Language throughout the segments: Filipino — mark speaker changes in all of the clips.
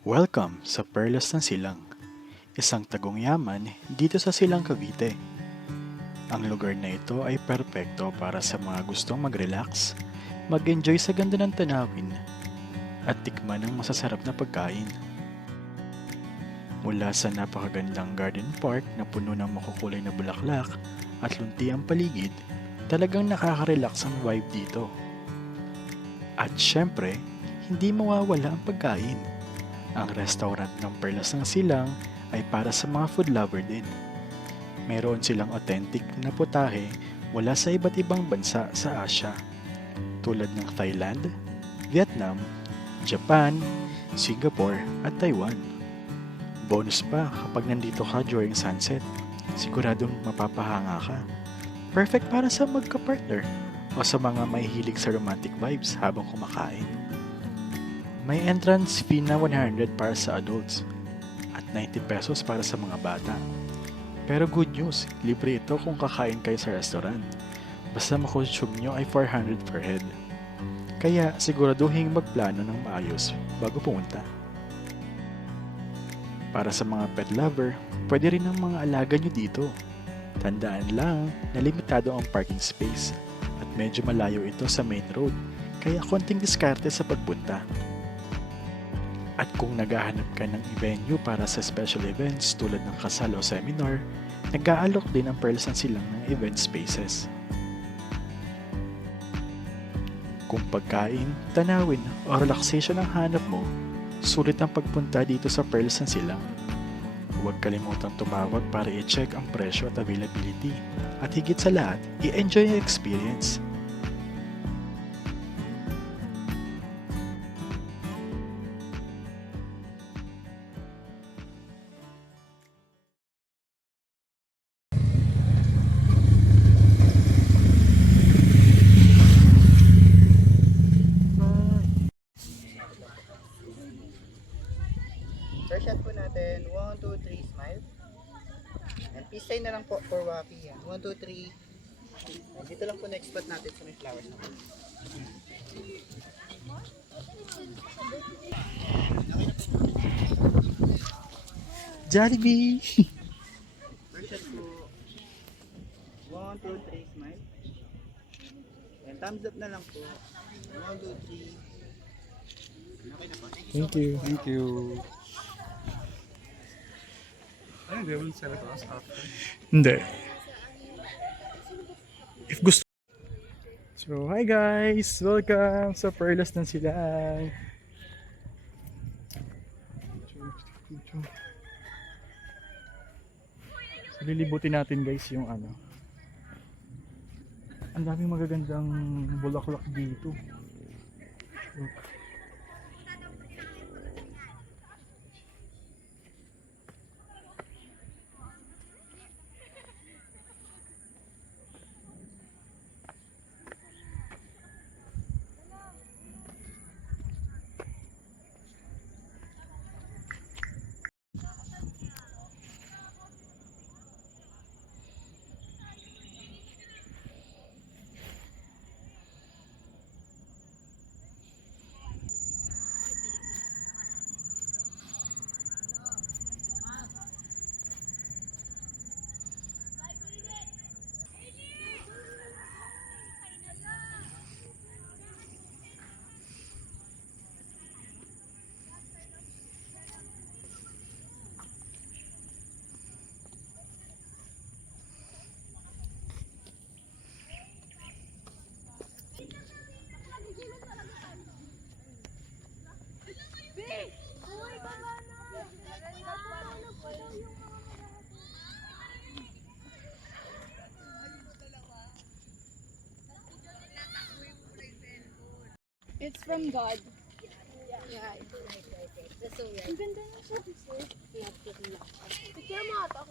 Speaker 1: Welcome sa Perlas ng Silang, isang tagong yaman dito sa Silang Cavite. Ang lugar na ito ay perpekto para sa mga gustong mag-relax, mag-enjoy sa ganda ng tanawin, at tikman ng masasarap na pagkain. Mula sa napakagandang garden park na puno ng makukulay na bulaklak at lunti ang paligid, talagang nakaka-relax ang vibe dito. At syempre, hindi mawawala ang pagkain. Ang restaurant ng Perlas ng Silang ay para sa mga food lover din. Meron silang authentic na putahe mula sa iba't ibang bansa sa Asia, tulad ng Thailand, Vietnam, Japan, Singapore at Taiwan. Bonus pa kapag nandito ka during sunset, siguradong mapapahanga ka. Perfect para sa magka-partner o sa mga mahihilig sa romantic vibes habang kumakain. May entrance fee na 100 para sa adults at 90 pesos para sa mga bata. Pero good news, libre ito kung kakain kayo sa restaurant. Basta makonsume nyo ay 400 per head. Kaya siguraduhin magplano ng maayos bago pumunta. Para sa mga pet lover, pwede rin ang mga alaga nyo dito. Tandaan lang na limitado ang parking space at medyo malayo ito sa main road kaya konting diskarte sa pagpunta. Kung naghahanap ka ng venue para sa special events tulad ng kasal o seminar, nag-aalok din ang Pearls ng silang ng event spaces. Kung pagkain, tanawin o relaxation ang hanap mo, sulit ang pagpunta dito sa Pearls ng Silang. Huwag kalimutang tumawag para i-check ang presyo at availability. At higit sa lahat, i-enjoy ang experience.
Speaker 2: For Wapi. Yan. 1, 2, 3. And dito lang po next spot natin sa may flowers na po.
Speaker 1: Jollibee!
Speaker 2: Shot po, 1, 2, 3, smile. And thumbs up na lang po. 1, 2, 3. Okay na po.
Speaker 1: Thank you.
Speaker 3: Thank you. Ay, they will sell it to us after.
Speaker 1: Hindi. If gusto. So, hi guys! Welcome sa Perlas ng Silang. So, lilibutin natin guys yung ano. Ang daming magagandang bulaklak dito. So,
Speaker 4: It's from God. Yeah, it's right, right, right. That's so weird. Ang ganda na siya. Tignan mo ito.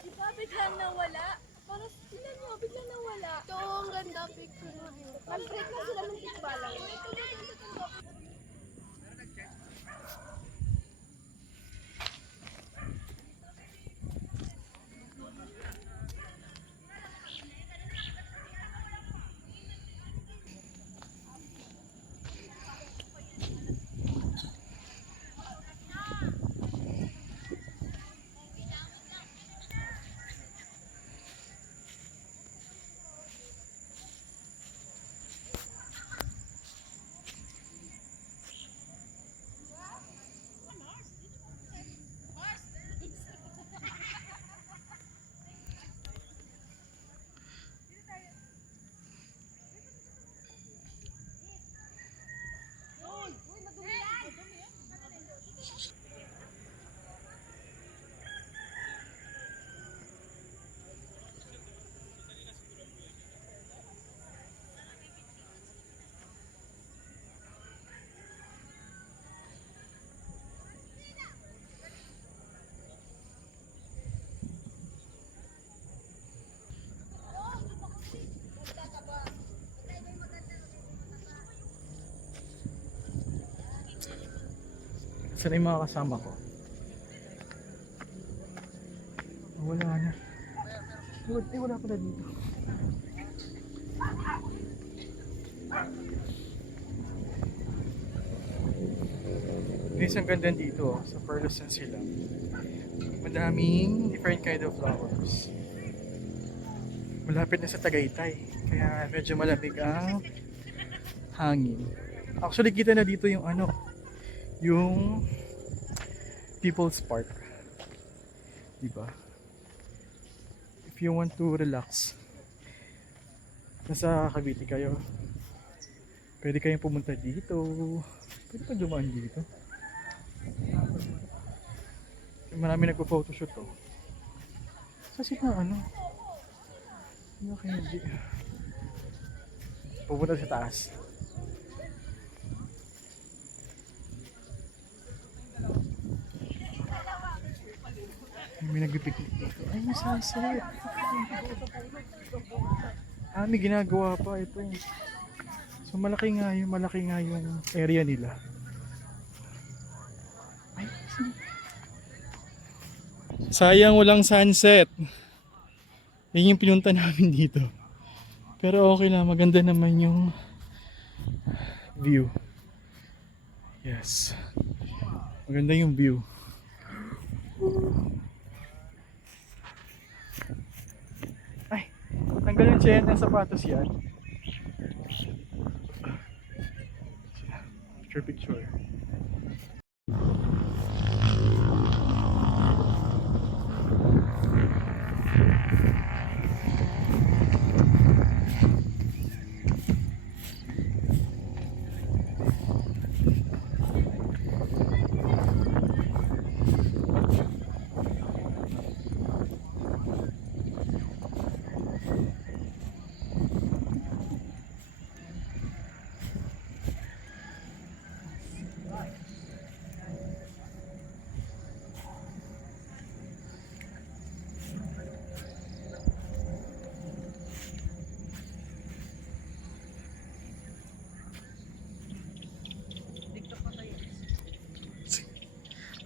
Speaker 4: Di ba bigla nawala? Parang tignan mo, bigla nawala. Ito, ang ganda picture mo. Nag-break na sila ng tikbalang.
Speaker 3: Saan yung mga kasama ko? Wala na. Wala, eh, wala pala dito. Guys, ang ganda dito oh, sa Perlos San sila. Madaming different kind of flowers. Malapit na sa Tagaytay. Kaya medyo malamig ang hangin. Actually, kita na dito yung ano, yung People's Park. Diba? If you want to relax, nasa Cavite kayo, pwede kayong pumunta dito. Pwede pa dumaan dito. Marami nagpo-photoshoot to. Kasi na ano, hindi. Pupunta sa taas. May nagpipiknik dito. Ay, sunset. Ah, may ginagawa pa ito. So malaki nga yung malaki nga yung area nila. Ay, Sayang walang sunset. Yan yung pinunta namin dito. Pero okay lang, maganda naman yung view. Yes. Maganda yung view. Ay, yung chain ng sapatos yan. Picture picture.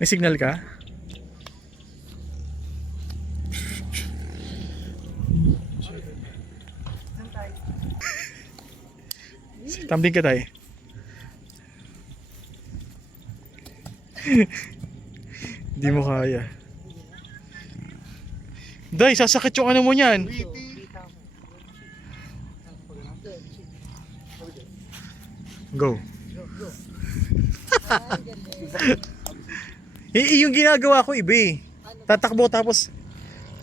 Speaker 3: May signal ka? Tambling ka tayo. Hindi mo kaya. Day, sasakit yung ano mo niyan. Go. Eh, eh, yung ginagawa ko iba eh. Tatakbo tapos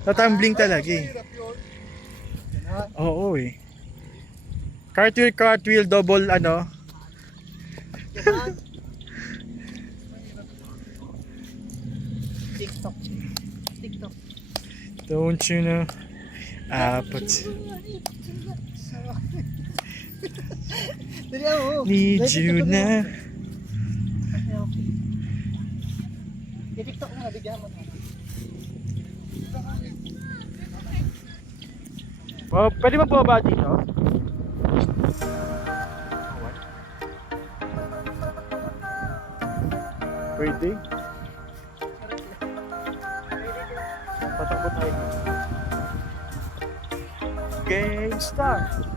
Speaker 3: tatambling talaga eh. Oo eh. Cartwheel, cartwheel, double ano.
Speaker 2: TikTok. TikTok.
Speaker 3: Don't you know? Apat.
Speaker 2: Ako.
Speaker 3: Need you na.
Speaker 2: I-TikTok mo na, bigyan mo na.
Speaker 3: Oh, pwede ba po ba dito? Pwede. Tatakbo tayo. Game start.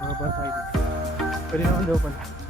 Speaker 3: Mga tayo dito. Pwede naman daw pala.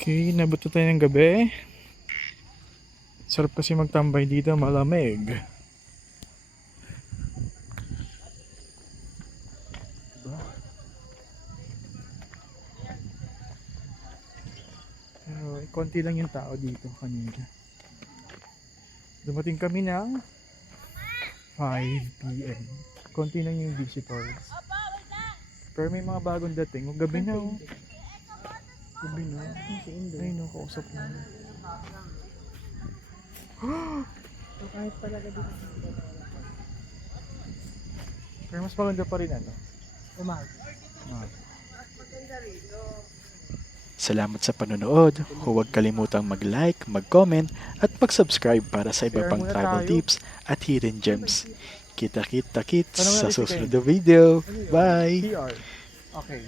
Speaker 3: Okay, nabuto tayo ng gabi. Sarap kasi magtambay dito, malamig. Pero eh, konti lang yung tao dito kanina. Dumating kami ng 5 p.m. Konti lang yung visitors. Pero may mga bagong dating. O, gabi na oh. Gabi na. Ay, no, kausap na.
Speaker 2: kahit talaga dito.
Speaker 3: Pero mas maganda pa rin ano.
Speaker 2: Umaga.
Speaker 3: Ah.
Speaker 1: Salamat sa panonood. Huwag kalimutang mag-like, mag-comment, at mag-subscribe para sa iba pang travel tips at hidden gems. Kita-kita kits
Speaker 3: Ano
Speaker 1: sa
Speaker 3: si
Speaker 1: susunod na video.
Speaker 3: Ano?
Speaker 1: Bye!
Speaker 3: Okay.